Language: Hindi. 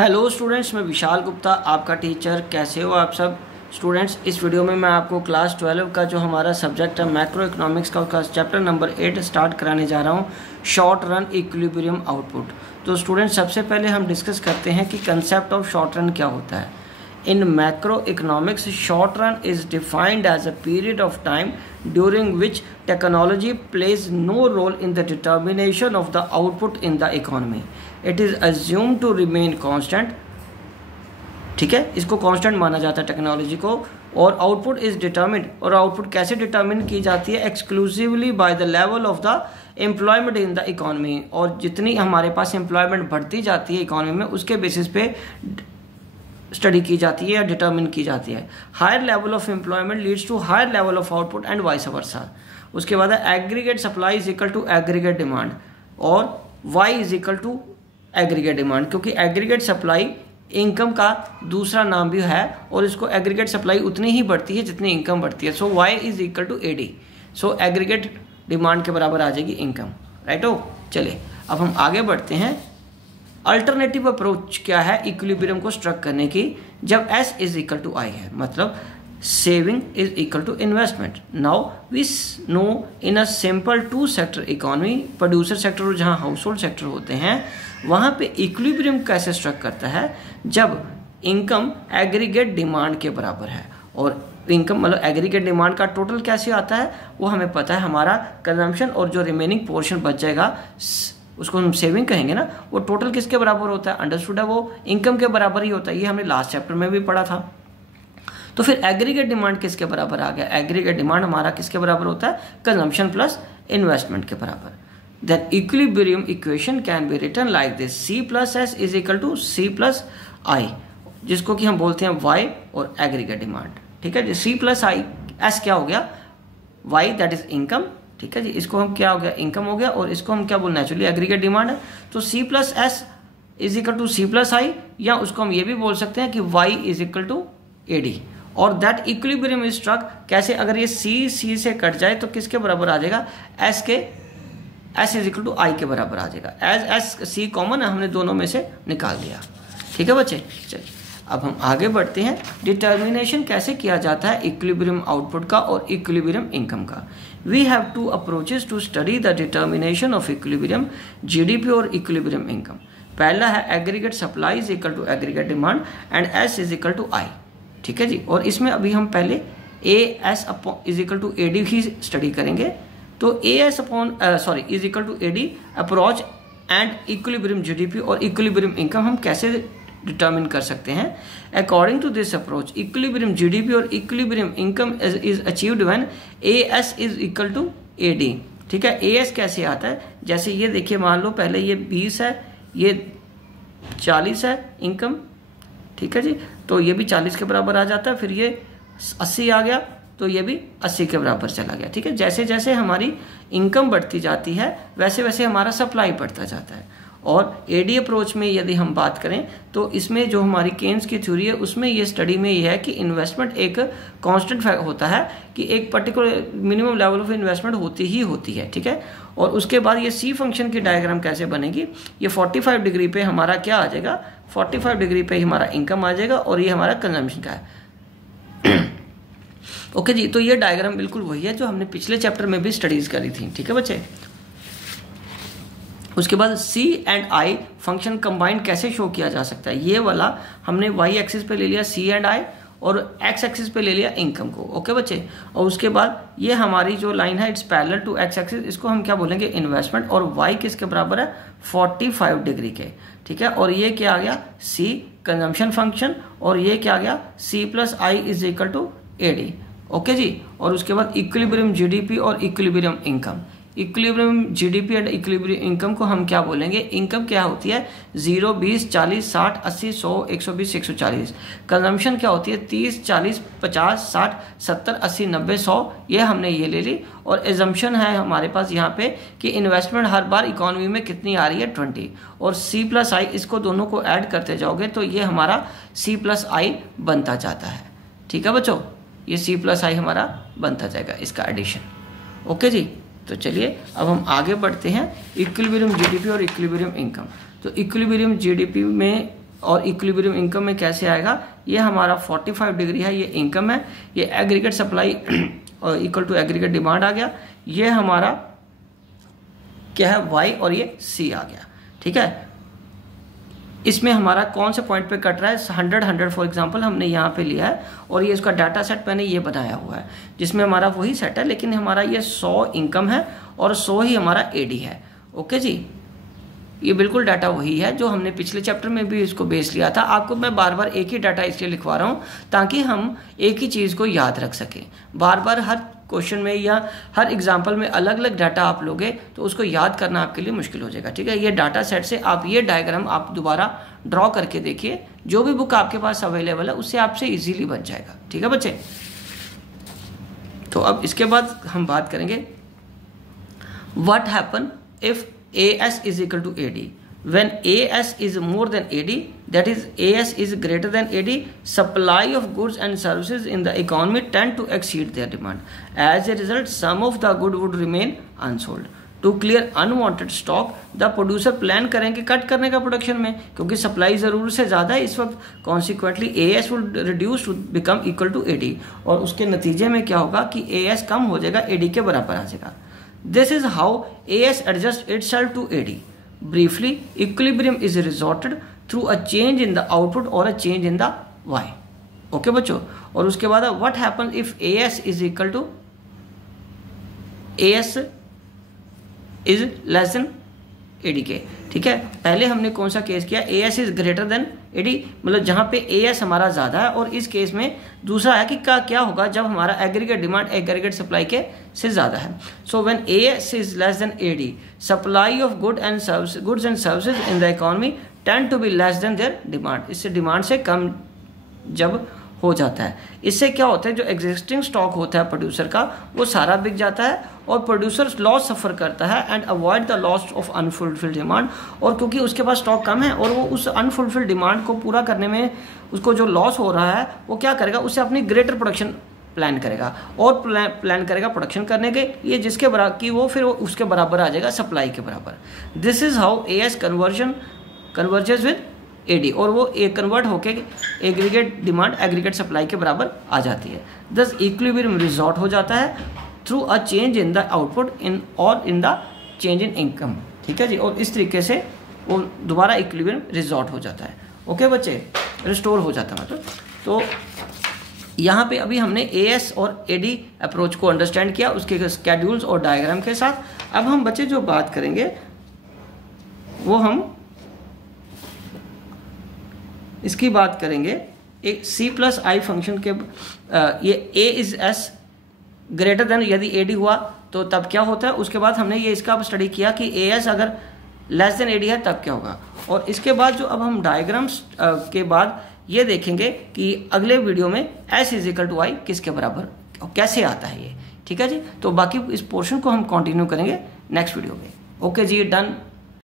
हेलो स्टूडेंट्स, मैं विशाल गुप्ता आपका टीचर। कैसे हो आप सब स्टूडेंट्स। इस वीडियो में मैं आपको क्लास 12 का जो हमारा सब्जेक्ट है मैक्रो इकोनॉमिक्स का चैप्टर नंबर 8 स्टार्ट कराने जा रहा हूँ, शॉर्ट रन इक्विलिब्रियम आउटपुट। तो स्टूडेंट्स, सबसे पहले हम डिस्कस करते हैं कि कंसेप्ट ऑफ शॉर्ट रन क्या होता है। In macroeconomics, short run is defined as a period of time during which technology plays no role in the determination of the output in the economy. It is assumed to remain constant. ठीक है, इसको कांस्टेंट माना जाता है टेक्नोलॉजी को। और आउटपुट इज डिटर्मिन्ड, और आउटपुट कैसे डिटर्मिन की जाती है? Exclusively by the level of the employment in the economy. और जितनी हमारे पास एम्प्लॉयमेंट बढ़ती जाती है इकोनॉमी में, उसके बेसिस पे स्टडी की जाती है या डिटर्मिन की जाती है। Higher level of employment leads to higher level of output and vice versa. उसके बाद aggregate supply is equal to aggregate demand, और Y is equal to aggregate demand, क्योंकि एग्रीगेट सप्लाई इनकम का दूसरा नाम भी है, और इसको एग्रीगेट सप्लाई उतनी ही बढ़ती है जितनी इनकम बढ़ती है। So Y is equal to A D. So aggregate demand के बराबर आ जाएगी इनकम। राइट हो, चलिए अब हम आगे बढ़ते हैं। अल्टरनेटिव अप्रोच क्या है इक्विलिब्रियम को स्ट्रक करने की? जब S is equal to I है, मतलब saving is equal to investment. Now we know in a simple two sector economy, producer sector और जहां हाउस होल्ड सेक्टर होते हैं, वहां पे इक्विलिब्रियम कैसे स्ट्रक करता है? जब इनकम एग्रीगेट डिमांड के बराबर है, और इनकम मतलब एग्रीगेट डिमांड का टोटल कैसे आता है वो हमें पता है, हमारा कंजम्पशन, और जो रिमेनिंग पोर्शन बच जाएगा उसको हम सेविंग कहेंगे ना, वो टोटल किसके बराबर होता है? अंडरस्टूड है, वो इनकम के बराबर ही होता है। ये हमने लास्ट चैप्टर में भी पढ़ा था। तो फिर एग्रीगेट डिमांड किसके बराबर आ गया? एग्रीगेट डिमांड हमारा किसके बराबर होता है? कंजम्पशन प्लस इन्वेस्टमेंट के बराबर। Then equilibrium equation can be written like this, C plus S is equal to C plus I, जिसको कि हम बोलते हैं Y और एग्रीगेट डिमांड। ठीक है जी, C प्लस I, S क्या हो गया? Y that is income. ठीक है जी, इसको हम क्या हो गया? इनकम हो गया, और इसको हम क्या बोलना है? एक्चुअली एग्रीगेट डिमांड है। तो C plus S is equal to C plus I, या उसको हम ये भी बोल सकते हैं कि Y is equal to AD। और दैट इक्विलिब्रियम इज स्ट्रक कैसे? अगर ये C से कट जाए तो किसके बराबर आ जाएगा? S is equal to I के बराबर आ जाएगा। एज C कॉमन है, हमने दोनों में से निकाल दिया। ठीक है बच्चे, चलिए अब हम आगे बढ़ते हैं। डिटर्मिनेशन कैसे किया जाता है इक्विलिब्रियम आउटपुट का और इक्विलिब्रियम इनकम का? We have two approaches to study the determination of equilibrium GDP और इक्विलिब्रियम इनकम। पहला है aggregate supply is equal to aggregate demand and S is equal to I। ठीक है जी, और इसमें अभी हम पहले AS is equal to AD ही स्टडी करेंगे। तो AS is equal to AD approach and equilibrium GDP और इक्विलिब्रियम इनकम हम कैसे डिटर्मिन कर सकते हैं? According to this approach equilibrium GDP और equilibrium income is achieved when AS is equal to AD। ठीक है, AS कैसे आता है? जैसे ये देखिए, मान लो पहले ये 20 है, ये 40 है इनकम। ठीक है जी, तो ये भी 40 के बराबर आ जाता है, फिर ये 80 आ गया, तो ये भी 80 के बराबर चला गया। ठीक है, जैसे जैसे हमारी इनकम बढ़ती जाती है वैसे वैसे हमारा सप्लाई बढ़ता जाता है। और AD अप्रोच में यदि हम बात करें तो इसमें जो हमारी केन्स की थ्योरी है उसमें ये स्टडी में ये है कि इन्वेस्टमेंट एक कांस्टेंट होता है, कि एक particular minimum level of investment होती ही होती है। ठीक है, और उसके बाद ये C फंक्शन की डायग्राम कैसे बनेगी? ये 45 डिग्री पे हमारा क्या आ जाएगा? 45 डिग्री पे हमारा इनकम आ जाएगा, और ये हमारा कंजम्पशन का है। ओके जी, तो ये डायग्राम बिल्कुल वही है जो हमने पिछले चैप्टर में भी स्टडीज करी थी। ठीक है बच्चे, उसके बाद C and I function combined कैसे शो किया जा सकता है? ये वाला हमने Y एक्सिस पे ले लिया C एंड I, और X एक्सिस पे ले लिया इनकम को। ओके बच्चे, और उसके बाद ये हमारी जो लाइन है it's parallel to X axis, इसको हम क्या बोलेंगे? इन्वेस्टमेंट। और Y किसके बराबर है? 45 डिग्री के। ठीक है, और ये क्या आ गया? C कंजम्पशन फंक्शन, और ये क्या आ गया? C plus I is equal to AD। Okay जी, और उसके बाद इक्विलिब्रियम GDP और equilibrium income. Equilibrium GDP and equilibrium income को हम क्या बोलेंगे? इनकम क्या होती है? 0, 20, 40, 60, 80, 100, 120, 140। कंजम्पशन क्या होती है? 30, 40, 50, 60, 70, 80, 90, 100। ये हमने ये ले ली, और एजम्पशन है हमारे पास यहाँ पे कि इन्वेस्टमेंट हर बार इकोनॉमी में कितनी आ रही है? 20। और C प्लस I, इसको दोनों को ऐड करते जाओगे तो ये हमारा C प्लस I बनता जाता है। ठीक है बच्चों, ये C प्लस I हमारा बनता जाएगा, इसका एडिशन। ओके जी, तो चलिए अब हम आगे बढ़ते हैं। इक्विलिब्रियम GDP और इक्विलिब्रियम इनकम। तो इक्विलिब्रियम GDP में और इक्विलिब्रियम इनकम में कैसे आएगा, ये हमारा 45 डिग्री है, ये इनकम है, ये aggregate supply equal to aggregate demand आ गया, ये हमारा क्या है y और ये c आ गया। ठीक है, इसमें हमारा कौन से पॉइंट पे कट रहा है, 100 फॉर एग्जांपल हमने यहाँ पे लिया है और ये इसका डाटा सेट मैंने ये बनाया हुआ है जिसमें हमारा वही सेट है, लेकिन हमारा ये 100 इनकम है और 100 ही हमारा एडी है। ओके जी, ये बिल्कुल डाटा वही है जो हमने पिछले चैप्टर में भी इसको बेस लिया था। आपको मैं बार बार एक ही डाटा इसलिए लिखवा रहा हूँ ताकि हम एक ही चीज़ को याद रख सकें। बार बार हर क्वेश्चन में या हर एग्जाम्पल में अलग अलग डाटा आप लोगे तो उसको याद करना आपके लिए मुश्किल हो जाएगा। ठीक है, ये डाटा सेट से आप ये डायग्राम आप दोबारा ड्रॉ करके देखिए, जो भी बुक आपके पास अवेलेबल है उससे आपसे ईजीली बन जाएगा। ठीक है बच्चे, तो अब इसके बाद हम बात करेंगे what happen if AS is equal to AD. When AS is more than AD, that is AS is greater than AD, supply of goods and services in the economy tend to exceed their demand. As a result, some of the good would remain unsold. To clear unwanted stock, the producer plan करेंगे कट करने का प्रोडक्शन में, क्योंकि सप्लाई ज़रूर से ज़्यादा है इस वक्त। Consequently, AS will reduce to become equal to AD, और उसके नतीजे में क्या होगा कि AS कम हो जाएगा, AD के बराबर आ जाएगा। This is how AS adjusts itself to AD. Briefly, equilibrium is resorted through a change in the output or a change in the Y. Okay बच्चों, और उसके बाद what happens if AS is equal to AS is less than AD के। ठीक है, पहले हमने कौन सा केस किया, AS is greater than AD, मतलब जहाँ पे AS हमारा ज़्यादा है, और इस केस में दूसरा है कि क्या होगा जब हमारा एग्रीगेट डिमांड एग्रीगेट सप्लाई के से ज़्यादा है। So when AS is less than AD, supply of goods and services in the economy tend to be less than their demand. इससे डिमांड से कम जब हो जाता है, इससे क्या होता है जो एग्जिस्टिंग स्टॉक होता है प्रोड्यूसर का वो सारा बिक जाता है और प्रोड्यूसर लॉस सफ़र करता है and avoid the loss of unfulfilled demand. और क्योंकि उसके पास स्टॉक कम है और वो उस अनफुलफिल्ड डिमांड को पूरा करने में उसको जो लॉस हो रहा है वो क्या करेगा, उससे अपनी ग्रेटर प्रोडक्शन प्लान करेगा और प्लान करेगा प्रोडक्शन करने के लिए जिसके बराबर कि वो फिर उसके बराबर आ जाएगा सप्लाई के बराबर। This is how AS converges with AD, और वो कन्वर्ट होके एग्रीगेट डिमांड एग्रीगेट सप्लाई के बराबर आ जाती है। दस इक्विलिब्रियम रिजॉर्ट हो जाता है through a change in the output in the change in income. ठीक है जी, और इस तरीके से वो दोबारा इक्विलिब्रियम रिजॉर्ट हो जाता है। ओके बच्चे, रिस्टोर हो जाता है मतलब। तो यहाँ पे अभी हमने AS और AD अप्रोच को अंडरस्टैंड किया उसके स्केड्यूल्स और डायग्राम के साथ। अब हम बच्चे जो बात करेंगे वो हम इसकी बात करेंगे एक C+I फंक्शन के ये A is S greater than यदि AD हुआ तो तब क्या होता है। उसके बाद हमने ये इसका स्टडी किया कि AS अगर लेस देन AD है तब क्या होगा। और इसके बाद जो अब हम डायग्राम्स के बाद ये देखेंगे कि अगले वीडियो में S is equal to Y किसके बराबर कैसे आता है ये। ठीक है जी, तो बाकी इस पोर्शन को हम कंटिन्यू करेंगे नेक्स्ट वीडियो में। ओके जी, डन।